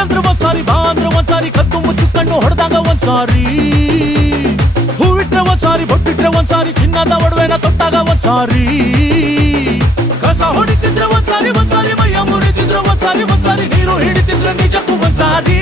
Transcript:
ಅಂದ್ರೆ ಒಂದ್ಸಾರಿ, ಬಾ ಅಂದ್ರೆ ಒಂದ್ಸಾರಿ, ಕದ್ದು ಮುಚ್ಚುಕಣ್ಣು ಹೊಡೆದಾಗ ಒಂದ್ಸಾರಿ, ಹೂವಿಟ್ರೆ ಒಂದ್ಸಾರಿ, ಬೊಟ್ಟಿಟ್ರೆ ಒಂದ್ಸಾರಿ, ಚಿನ್ನದ ಒಡವೆನ ತೊಟ್ಟಾಗ ಒಂದ್ಸಾರಿ, ಕಸ ಹೊಡಿತಿದ್ರೆ ಒಂದ್ಸಾರಿ, ಮೈಯ ಮುರಿತಿದ್ರೆ ಒಂದ್ಸಾರಿ, ನೀರು ಹಿಡಿತಿದ್ರೆ ನಿಜಕ್ಕೂ ಒಂದ್ಸಾರಿ.